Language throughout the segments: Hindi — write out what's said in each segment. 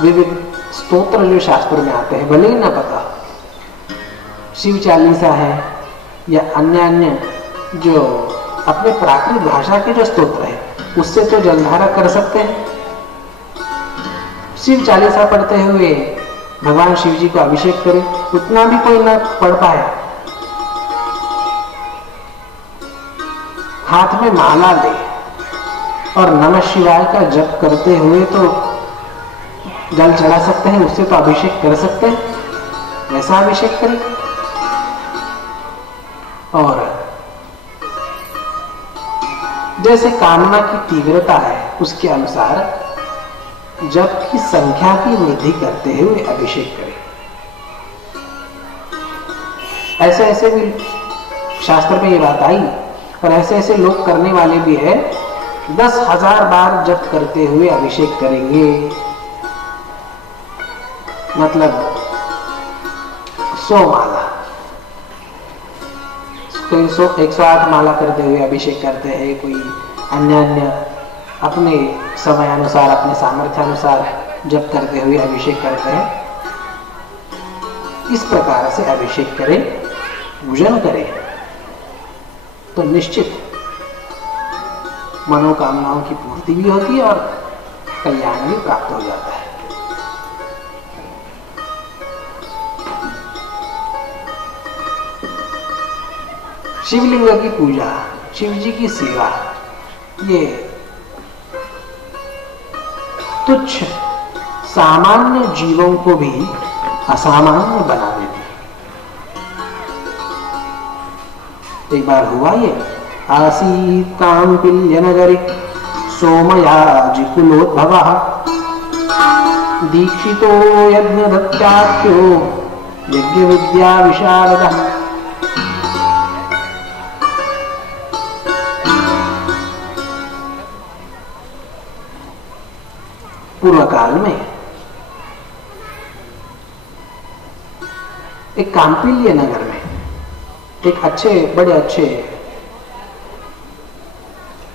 विविध स्तोत्र जो शास्त्र में आते हैं, भले ही ना पता, शिव चालीसा है या अन्य जो अपने प्राकृत भाषा के जो स्तोत्र है, उससे तो जलधारा कर सकते हैं। शिव चालीसा पढ़ते हुए भगवान शिव जी को अभिषेक करे, उतना भी कोई ना पढ़ पाए, हाथ में माला ले और नमः शिवाय का जप करते हुए तो जल चढ़ा सकते हैं, उससे तो अभिषेक कर सकते हैं, वैसा अभिषेक करें। और जैसे कामना की तीव्रता है उसके अनुसार जप की संख्या की वृद्धि करते हुए अभिषेक करें। ऐसे ऐसे भी शास्त्र में ये बात आई, और ऐसे ऐसे लोग करने वाले भी है, 10,000 बार जप करते हुए अभिषेक करेंगे, मतलब 100 माला, कोई 108 माला करते हुए अभिषेक करते हैं, कोई अन्य अपने समय अनुसार, अपने सामर्थ्य अनुसार जप करते हुए अभिषेक करते हैं। इस प्रकार से अभिषेक करें, पूजन करें, तो निश्चित मनोकामनाओं की पूर्ति भी होती है और कल्याण भी प्राप्त हो जाता है। शिवलिंग की पूजा, शिव जी की सेवा, ये तुच्छ सामान्य जीवों को भी असामान्य बना देती है। एक बार हुआ ये, आसीत् काम्पिल्य नगरी सोमयाजिकुलोद्भवः दीक्षितो यज्ञदत्ताख्यो यज्ञ विद्या विशारदः। पूर्व काल में एक काम्पिल्य नगर में एक बड़े अच्छे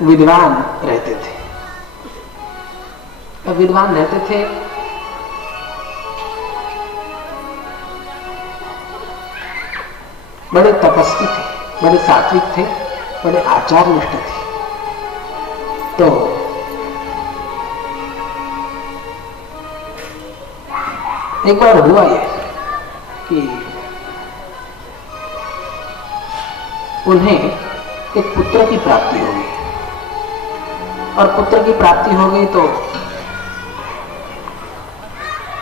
विद्वान रहते थे। विद्वान रहते थे, बड़े तपस्वी थे, बड़े सात्विक थे, बड़े आचार निष्ठ थे। तो एक बार हुआ ये कि उन्हें एक पुत्र की प्राप्ति हो गई, और पुत्र की प्राप्ति हो गई तो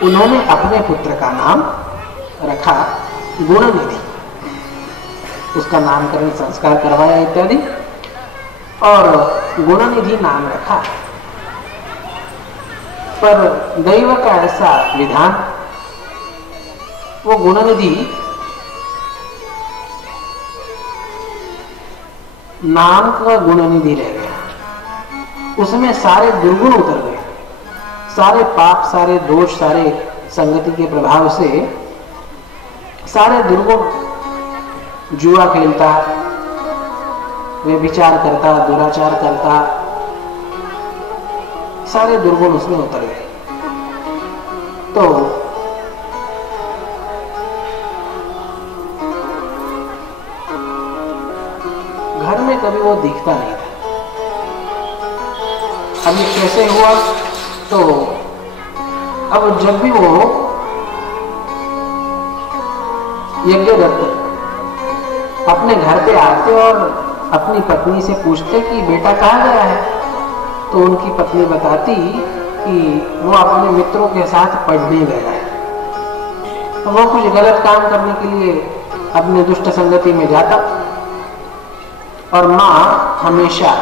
उन्होंने अपने पुत्र का नाम रखा गुणनिधि। उसका नामकरण संस्कार करवाया इत्यादि, और गुणनिधि नाम रखा। पर दैव का ऐसा विधान, वो गुणनिधि नाम का गुणनिधि रह गया, उसमें सारे दुर्गुण उतर गए, सारे पाप, सारे दोष, सारे संगति के प्रभाव से सारे दुर्गुण, जुआ खेलता, व्यभिचार करता, दुराचार करता, सारे दुर्गुण उसमें उतर गए। तो घर में कभी वो दिखता नहीं था। अब ये कैसे हुआ? तो अब जब भी वो यज्ञदत्त अपने घर पे आते और अपनी पत्नी से पूछते कि बेटा कहाँ गया है, तो उनकी पत्नी बताती कि वो अपने मित्रों के साथ पढ़ने गया है। तो वो कुछ गलत काम करने के लिए अपने दुष्ट संगति में जाता, और माँ हमेशा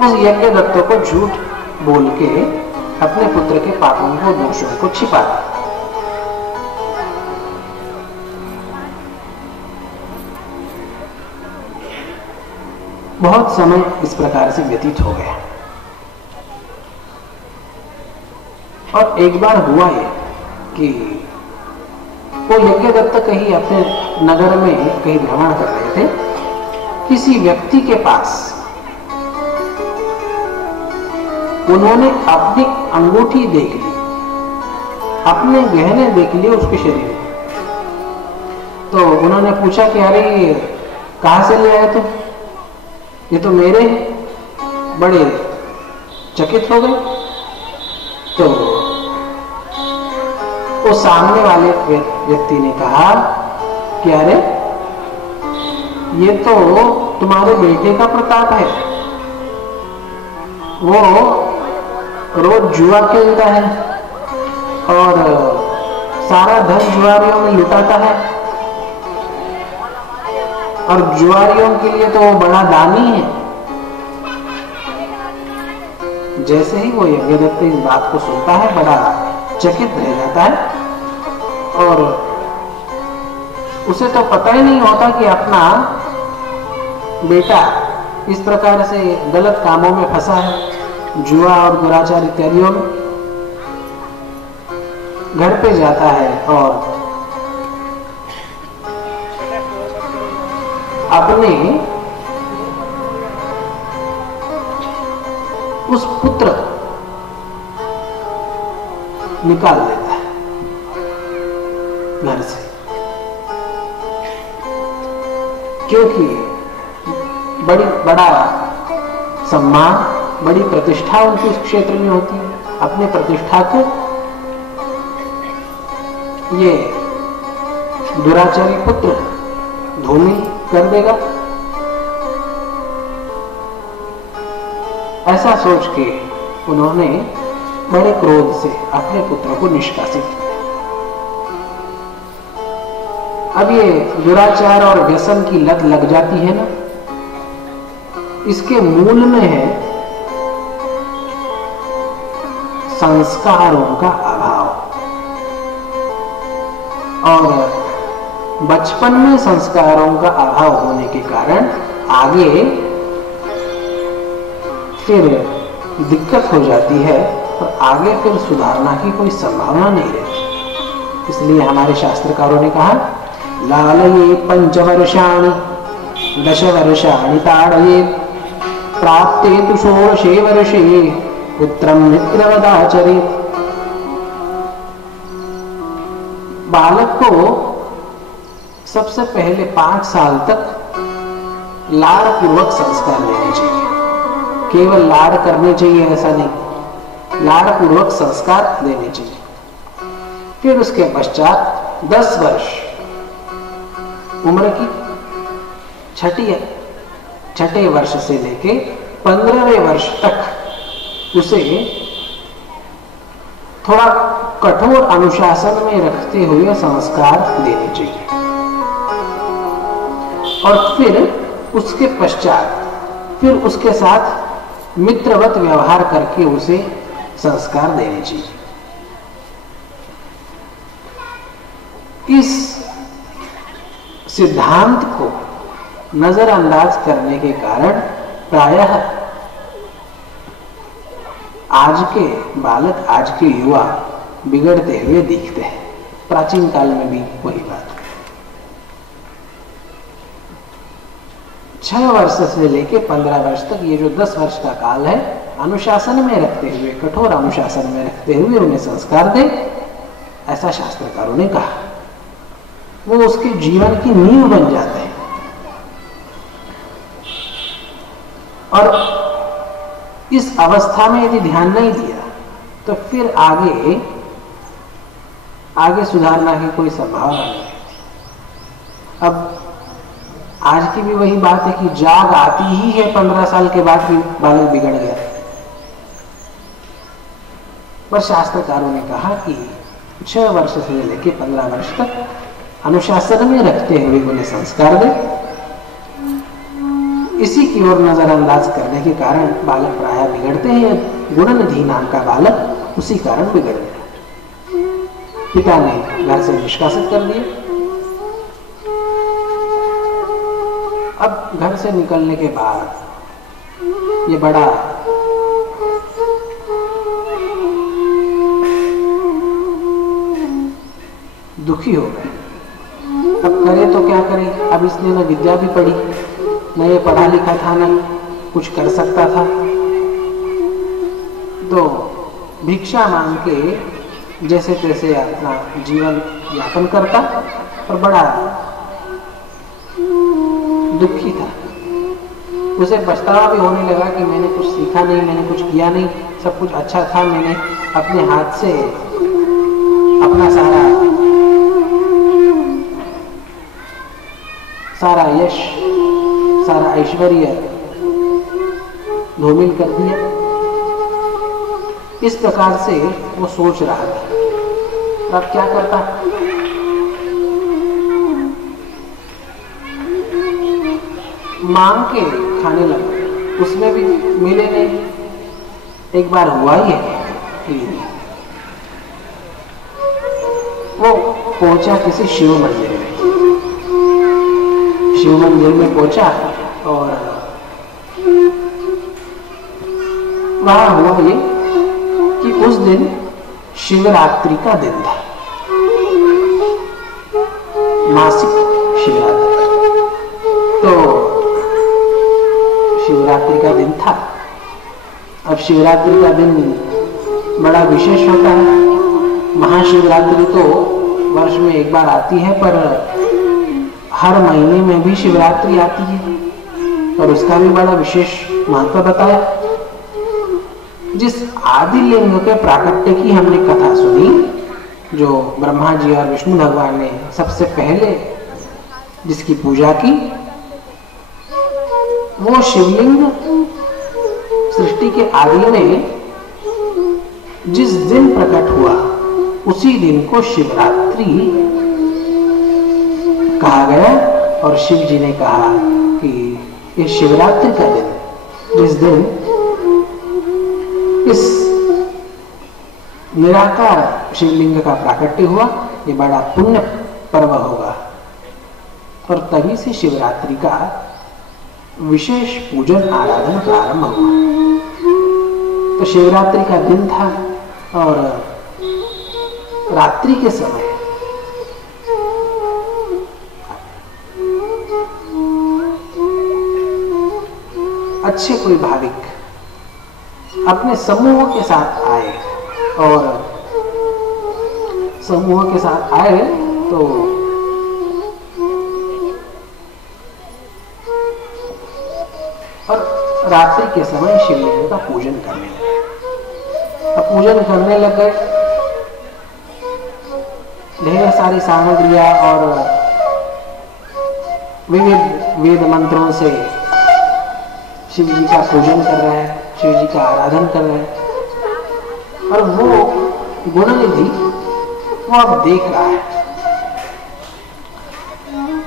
उस यज्ञदत्त को झूठ बोल के अपने पुत्र के पापों को, दोषों को छिपाता। बहुत समय इस प्रकार से व्यतीत हो गया, और एक बार हुआ ये कि वो यज्ञदत्त कहीं अपने नगर में कहीं भ्रमण कर रहे थे। किसी व्यक्ति के पास उन्होंने अपनी अंगूठी देख ली, अपने गहने देख लिए उसके शरीर में। तो उन्होंने पूछा कि अरे कहां से ले आए तुम, ये तो मेरे हैं। बड़े चकित हो गए। तो वो सामने वाले व्यक्ति ने कहा कि अरे ये तो तुम्हारे बेटे का प्रताप है, वो रोज जुआ खेलता है और सारा धन जुआरियों में लुटाता है, और जुआरियों के लिए तो वो बड़ा दानी है। जैसे ही वो यज्ञदत्त इस बात को सुनता है, बड़ा चकित रह जाता है, और उसे तो पता ही नहीं होता कि अपना बेटा इस प्रकार से गलत कामों में फंसा है, जुआ और दुराचार इत्यादियों में। घर पे जाता है और अपने उस पुत्र निकाल देता है घर से, क्योंकि बड़ा सम्मान, बड़ी प्रतिष्ठा उनके उस क्षेत्र में होती है। अपने प्रतिष्ठा को ये दुराचारी पुत्र धूमिल कर देगा, ऐसा सोच के उन्होंने बड़े क्रोध से अपने पुत्र को निष्कासित किया। अब ये दुराचार और व्यसन की लत लग जाती है ना, इसके मूल में है संस्कारों का अभाव। और बचपन में संस्कारों का अभाव होने के कारण आगे फिर दिक्कत हो जाती है, और आगे फिर सुधारना की कोई संभावना नहीं रहती। इसलिए हमारे शास्त्रकारों ने कहा, लालये पंचवर्षाणि दशवर्षाणि ताड़येत् प्राप्ते तु षोडशे वर्षे पुत्रं मित्रवदाचरेत्। बालक को सबसे पहले 5 साल तक लाड़ पूर्वक संस्कार देने चाहिए। केवल लाड़ करने चाहिए ऐसा नहीं, लाड़ पूर्वक संस्कार देने चाहिए। फिर उसके पश्चात 10 वर्ष उम्र की छठे वर्ष से लेके 15वें वर्ष तक उसे थोड़ा कठोर अनुशासन में रखते हुए संस्कार देने चाहिए, और फिर उसके पश्चात फिर उसके साथ मित्रवत व्यवहार करके उसे संस्कार देने चाहिए। इस सिद्धांत को नजरअंदाज करने के कारण प्रायः आज के बालक, आज के युवा बिगड़ते हुए दिखते हैं। प्राचीन काल में भी वही बात। 6 वर्ष से लेके 15 वर्ष तक ये जो 10 वर्ष का काल है, अनुशासन में रखते हुए, कठोर अनुशासन में रखते हुए उन्हें संस्कार दे, ऐसा शास्त्रकारों ने कहा। वो उसके जीवन की नींव बन जाते हैं। और इस अवस्था में यदि ध्यान नहीं दिया तो फिर आगे सुधारना की कोई संभावना नहीं है। अब आज की भी वही बात है कि जाग आती ही है 15 साल के बाद भी बालक बिगड़ गया। पर शास्त्रकारों ने कहा कि 6 वर्ष से लेकर 15 वर्ष तक अनुशासन में रखते हुए उन्हें संस्कार दे। इसी की ओर नजरअंदाज करने के कारण बालक प्रायः बिगड़ते हैं। गुणनिधि नाम का बालक उसी कारण बिगड़ गया। पिता ने घर से निष्कासित कर दिया। अब घर से निकलने के बाद ये बड़ा दुखी हो गए। अब करे तो क्या करे। अब इसने न विद्या भी पढ़ी, न ये पढ़ा लिखा था, न कुछ कर सकता था। तो भिक्षा मांग के जैसे तैसे अपना जीवन यापन करता और बड़ा दुखी था। उसे पछतावा भी होने लगा कि मैंने कुछ सीखा नहीं, मैंने कुछ किया नहीं, सब कुछ अच्छा था, मैंने अपने हाथ से अपना सारा यश, सारा ऐश्वर्य धूमिल कर दिया। इस प्रकार से वो सोच रहा था। अब क्या करता? मांग के खाने लगा, उसमें भी मिले नहीं। एक बार हुआ ही है कि वो पहुंचा किसी शिव मंदिर में। शिव मंदिर में पहुंचा और वहां हुआ ये कि उस दिन शिवरात्रि का दिन था, मासिक शिवरात्रि। तो शिवरात्रि का दिन था। अब शिवरात्रि का दिन बड़ा विशेष होता है। महाशिवरात्रि तो वर्ष में एक बार आती है, पर हर महीने में भी शिवरात्रि आती है और उसका भी बड़ा विशेष महत्व बताया। जिस आदि लिंग के प्राकट्य की हमने कथा सुनी, जो ब्रह्मा जी और विष्णु भगवान ने सबसे पहले जिसकी पूजा की, वो शिवलिंग सृष्टि के आदि में जिस दिन प्रकट हुआ, उसी दिन को शिवरात्रि कहा गया। और शिव जी ने कहा कि ये शिवरात्रि का दिन, जिस दिन इस निराकार शिवलिंग का प्राकट्य हुआ, ये बड़ा पुण्य पर्व होगा। और तभी से शिवरात्रि का विशेष पूजन आराधना प्रारंभ हुआ। तो शिवरात्रि का दिन था और रात्रि के समय अच्छे कोई भाविक अपने समूह के साथ आए, और समूह के साथ आए तो और रात्रि के समय शिवलिंग का पूजन करने लगे। अब पूजन करने लग गए, ढेर सारी सामग्रियां और विविध वेद मंत्रों से शिव जी का पूजन कर रहे हैं, शिव जी का आराधन कर रहे हैं। और वो गुणनिधि वो अब देख रहा है।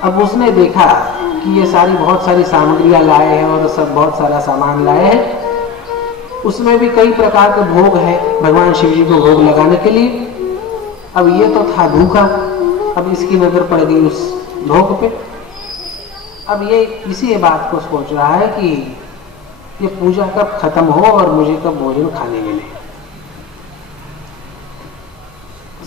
अब उसने देखा कि ये बहुत सारी सामग्रियां लाए हैं और सब बहुत सारा सामान लाए हैं। उसमें भी कई प्रकार के भोग है भगवान शिव जी को भोग लगाने के लिए। अब ये तो था भूखा, अब इसकी नजर पड़ गई उस भोग पे। अब ये इसी बात को सोच रहा है कि ये पूजा कब खत्म हो और मुझे कब भोजन खाने मिले।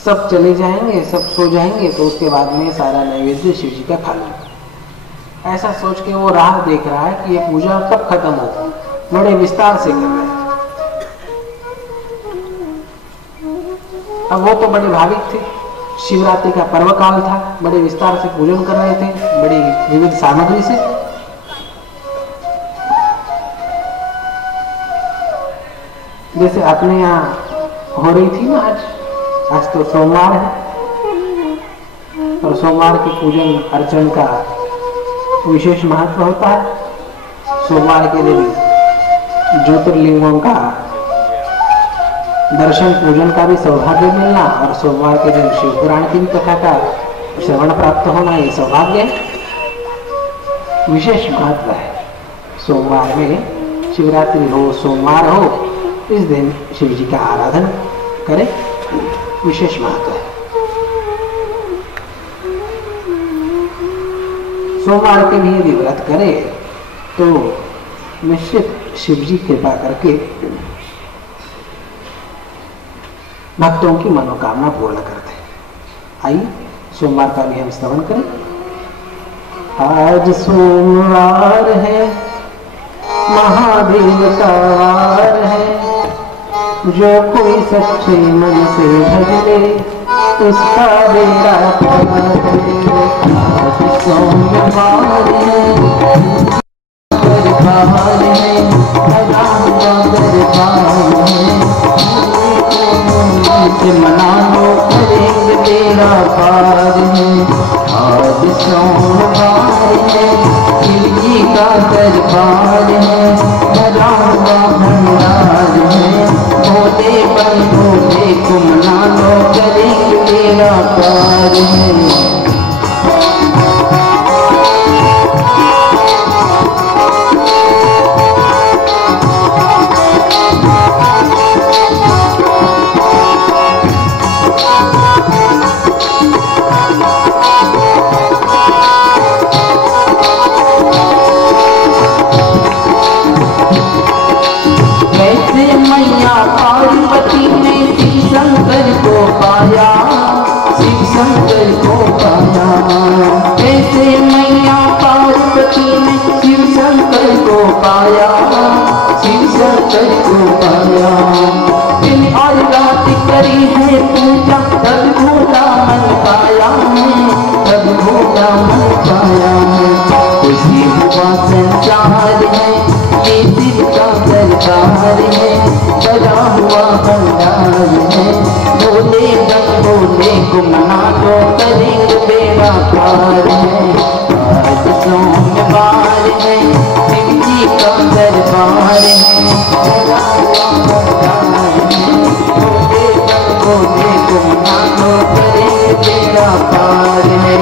सब चले जाएंगे, सब सो जाएंगे, तो उसके बाद में सारा नैवेद्य शिव जी का खा लूंगा। ऐसा सोच के वो राह देख रहा है कि ये पूजा कब खत्म हो। बड़े विस्तार से कर रहे हैं। अब वो तो बड़े भाविक थे, शिवरात्रि का पर्व काल था, बड़े विस्तार से पूजन कर रहे थे, बड़ी विविध सामग्री से। जैसे अपने यहाँ हो रही थी ना आज तो सोमवार है, और सोमवार के पूजन अर्चन का विशेष महत्व होता है। सोमवार के दिन ज्योतिर्लिंगों का दर्शन पूजन का भी सौभाग्य मिलना, और सोमवार के दिन शिव पुराण की कथा का श्रवण प्राप्त होना, ये सौभाग्य विशेष महत्व है। सोमवार में शिवरात्रि हो, सोमवार हो, इस दिन शिव जी का आराधन करें, विशेष महत्व है। सोमवार के भी यदि व्रत करे तो निश्चित शिव जी कृपा करके भक्तों की मनोकामना पूर्ण करते हैं। आइए सोमवार का भी हम श्रवण करें। आज सोमवार है, महादेव का वार है, जो कोई सच्चे मन से भज ले उसका बेड़ा पार है। सोमवार है दरबार है राम का दरबार है, से मना लो करेंगे बेड़ा पार है। आज सोमवार है शिवजी का दरबार है राम का भंडार है, भोले बन भोले को मना लो करेंगे बेड़ा पार है। मैया पार्वती ने शिव शंकर को पाया, शिव शंकर को पाया। कैसे मैया पार्वती ने शिव शंकर को पाया, शिव शंकर को पाया। दिन और रात करी है पूजा तब भोला मन पाया है, तब भोला मन पाया है। खुशी हुआ संचार है ये शिव का दरबार है, बजा हुआ भंडार है। भोले बन भोले को मना लो करेंगे बेड़ा पार है। आज सोमवार है शिवजी का दरबार है, बजा हुआ भंडार है। भोले बन भोले को मना लो करेंगे बेड़ा पार है।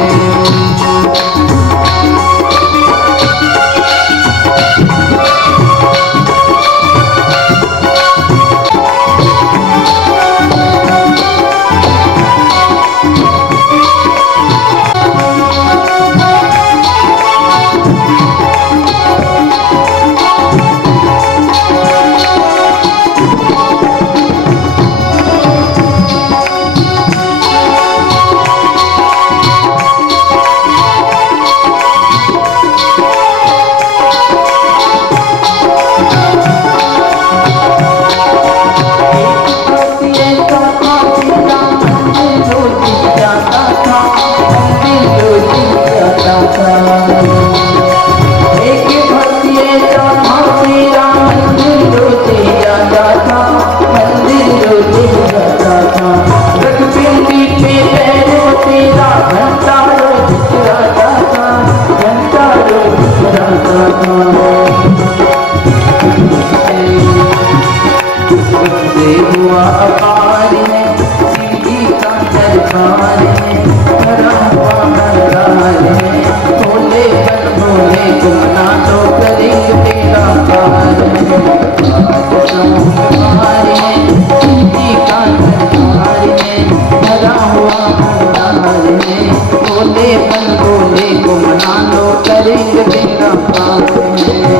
हुआ अपार है शिवजी का दरबार है, भरा हुआ भंडार है। भोले बन भोले को मना लो करेंगे बेड़ा पार है। आज सोमवार है शिवजी का दरबार है, भरा हुआ भंडार है। भोले बन भोले को मना लो करेंगे बेड़ा पार है।